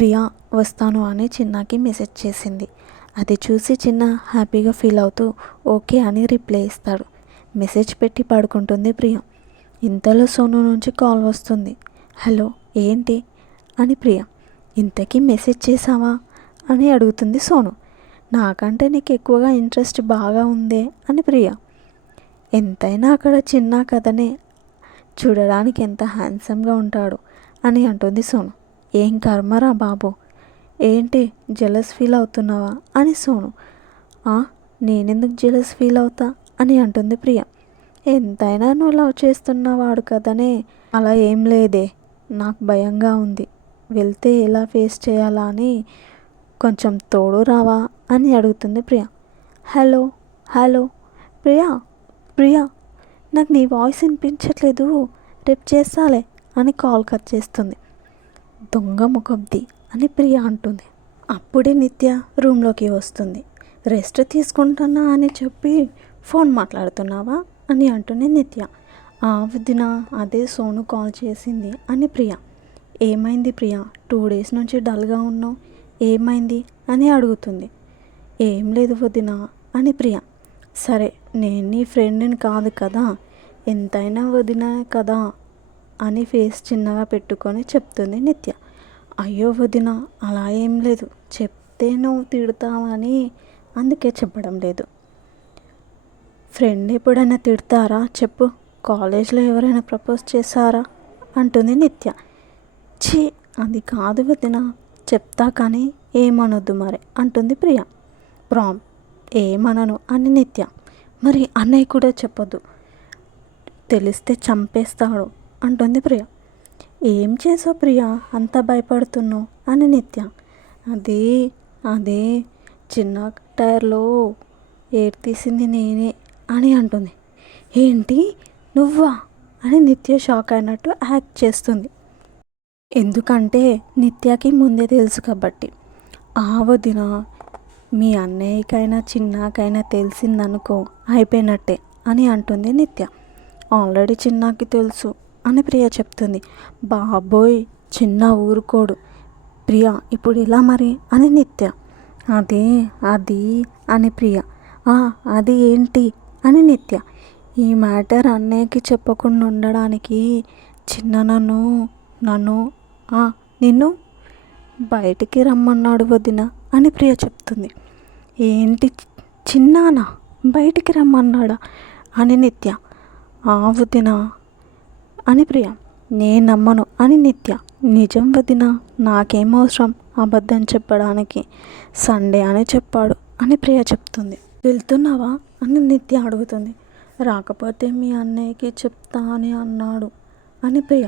ప్రియా వస్తాను అని చిన్నాకి మెసేజ్ చేసింది. అది చూసి చిన్న హ్యాపీగా ఫీల్ అవుతూ ఓకే అని రిప్లై ఇస్తాడు. మెసేజ్ పెట్టి పడుకుంటుంది ప్రియ. ఇంతలో సోను నుంచి కాల్ వస్తుంది. హలో ఏంటి అని ప్రియ. ఇంతకీ మెసేజ్ చేసావా అని అడుగుతుంది సోను. నాకంటే నీకు ఎక్కువగా ఇంట్రెస్ట్ బాగా ఉందే అని ప్రియ. ఎంతైనా అక్కడ చిన్న కథనే, చూడడానికి ఎంత హ్యాండ్సమ్గా ఉంటాడు అని అంటుంది సోను. ఏం కర్మరా బాబు, ఏంటి జెలస్ ఫీల్ అవుతున్నావా అని సోను. నేనెందుకు జెలస్ ఫీల్ అవుతా అని అంటుంది ప్రియ. ఎంతైనా నువ్వు లవ్ చేస్తున్నవాడు కదనే. అలా ఏం లేదే, నాకు భయంగా ఉంది, వెళ్తే ఎలా ఫేస్ చేయాలా అని కొంచెం తోడు రావా అని అడుగుతుంది ప్రియ. హలో హలో ప్రియా ప్రియా నాకు నీ వాయిస్ వినిపించట్లేదు, రేపు చేస్తాలే అని కాల్ కట్ చేస్తుంది. దొంగ ముఖబ్ది అని ప్రియ అంటుంది. అప్పుడే నిత్య రూమ్లోకి వస్తుంది. రెస్ట్ తీసుకుంటున్నా అని చెప్పి ఫోన్ మాట్లాడుతున్నావా అని అంటుంది నిత్య. వదిన, అదే సోను కాల్ చేసింది అని ప్రియ. ఏమైంది ప్రియ, 2 days నుంచి డల్గా ఉన్నావు, ఏమైంది అని అడుగుతుంది. ఏం లేదు వదిన అని ప్రియ. సరే, నేను నీ ఫ్రెండ్ని కాదు కదా, ఎంతైనా వదిన కదా అని ఫేస్ చిన్నగా పెట్టుకొని చెప్తుంది నిత్య. అయ్యో వదిన, అలా ఏం లేదు, చెప్తే నువ్వు తిడతావని అందుకే చెప్పడం లేదు. ఫ్రెండ్ ఎప్పుడైనా తిడతారా చెప్పు, కాలేజ్లో ఎవరైనా ప్రపోజ్ చేశారా అంటుంది నిత్య. ఛీ, అది కాదు వదిన, చెప్తా కానీ ఏమనొద్దు మరి అంటుంది ప్రియ. ఏమనను అని నిత్య. మరి అన్నయ్య కూడా చెప్పొద్దు, తెలిస్తే చంపేస్తాడు అంటుంది ప్రియ. ఏం చేసావు ప్రియ, అంత భయపడుతున్నావు అని నిత్య. అదే చిన్న టైర్లో ఎయిర్ తీసింది నేనే అని అంటుంది. ఏంటి నువ్వా అని నిత్య షాక్ అయినట్టు యాక్ట్ చేస్తుంది. ఎందుకంటే నిత్యకి ముందే తెలుసు కాబట్టి. వదిన, మీ అన్నయ్యకైనా చిన్నాకైనా తెలిసిందనుకో అయిపోయినట్టే అని అంటుంది నిత్య. ఆల్రెడీ చిన్నాకి తెలుసు అని ప్రియ చెప్తుంది. బాబోయ్, చిన్న ఊరుకోడు. ప్రియ ఇప్పుడు ఇలా మరి అని నిత్య. అది అని ప్రియ. అది ఏంటి అని నిత్య. ఈ మ్యాటర్ అన్నయ్యకి చెప్పకుండా ఉండడానికి చిన్న నిన్ను బయటికి రమ్మన్నాడు వదిన అని ప్రియ చెప్తుంది. ఏంటి, చిన్నానా బయటికి రమ్మన్నాడా అని నిత్య. వదిన అని ప్రియ. నేను నమ్మను అని నిత్య. నిజం వదిన, నాకేం అవసరం అబద్ధం చెప్పడానికి, సండే అని చెప్పాడు అని ప్రియ చెప్తుంది. వెళ్తున్నావా అని నిత్య అడుగుతుంది. రాకపోతే మీ అన్నయ్యకి చెప్తా అని అన్నాడు అని ప్రియ.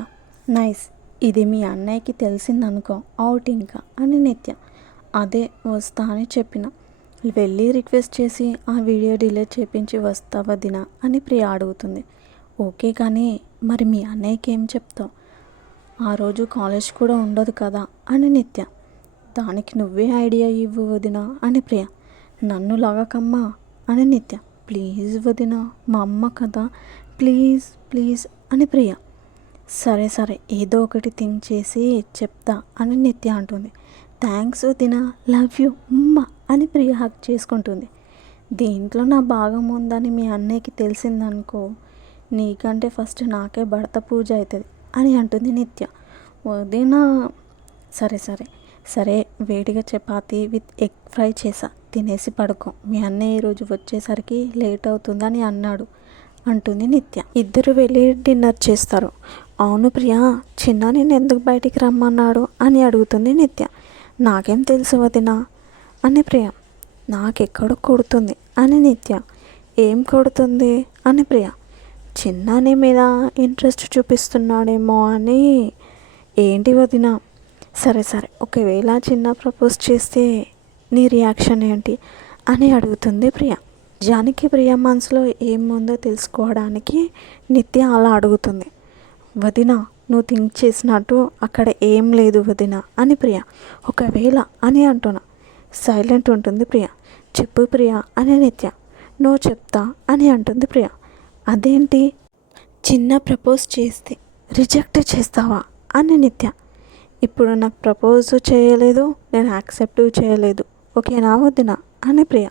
నైస్, ఇది మీ అన్నయ్యకి తెలిసిందనుకో అవుట్ ఇంకా అని నిత్య. అదే వస్తా అని చెప్పిన, వెళ్ళి రిక్వెస్ట్ చేసి ఆ వీడియో డిలీట్ చేయించి వస్తా వదిన అని ప్రియ అడుగుతుంది. ఓకే, కానీ మరి మీ అన్నయ్యకి ఏం చెప్తావు, ఆ రోజు కాలేజ్ కూడా ఉండదు కదా అని నిత్య. దానికి నువ్వే ఐడియా ఇవ్వు వదిన అని ప్రియ. నన్ను లాగకమ్మా అని నిత్య. ప్లీజ్ వదిన, మా అమ్మ కదా, ప్లీజ్ ప్లీజ్ అని ప్రియ. సరే ఏదో ఒకటి థింక్ చేసి చెప్తా అని నిత్య అంటుంది. థ్యాంక్స్ వదిన, లవ్ యూ అమ్మ అని ప్రియ హక్ చేసుకుంటుంది. దీంట్లో నా భాగం ఉందని మీ అన్నయ్యకి తెలిసిందనుకో, నీకంటే ఫస్ట్ నాకే భర్త పూజ అవుతుంది అని అంటుంది నిత్య. వదిన. సరే వేడిగా చపాతి విత్ ఎగ్ ఫ్రై చేసా, తినేసి పడుకో, మీ అన్నయ్య ఈరోజు వచ్చేసరికి లేట్ అవుతుందని అన్నాడు అంటుంది నిత్య. ఇద్దరు వెళ్ళి డిన్నర్ చేస్తారు. అవును ప్రియా, చిన్న నేను ఎందుకు బయటికి రమ్మన్నాడు అని అడుగుతుంది నిత్య. నాకేం తెలుసు వదిన అని ప్రియ. నాకెక్కడో కొడుతుంది అని నిత్య. ఏం కొడుతుంది అని ప్రియ. చిన్నాని మీద ఇంట్రెస్ట్ చూపిస్తున్నాడేమో అని. ఏంటి వదిన. సరే ఒకవేళ చిన్న ప్రపోజ్ చేస్తే నీ రియాక్షన్ ఏంటి అని అడుగుతుంది ప్రియ. జానికి ప్రియ మనసులో ఏముందో తెలుసుకోవడానికి నిత్య అలా అడుగుతుంది. వదిన, నువ్వు థింక్ చేసినట్టు అక్కడ ఏం లేదు వదిన అని ప్రియ. ఒకవేళ అని అంటున్నా. సైలెంట్ ఉంటుంది ప్రియ. చెప్పు ప్రియ అని నిత్య. నువ్వు చెప్తా అని అంటుంది ప్రియ. అదేంటి, చిన్న ప్రపోజ్ చేస్తే రిజెక్ట్ చేస్తావా అని నిత్య. ఇప్పుడు నాకు ప్రపోజ్ చేయలేదు, నేను యాక్సెప్ట్ చేయలేదు, ఓకేనా వదినా అని ప్రియ.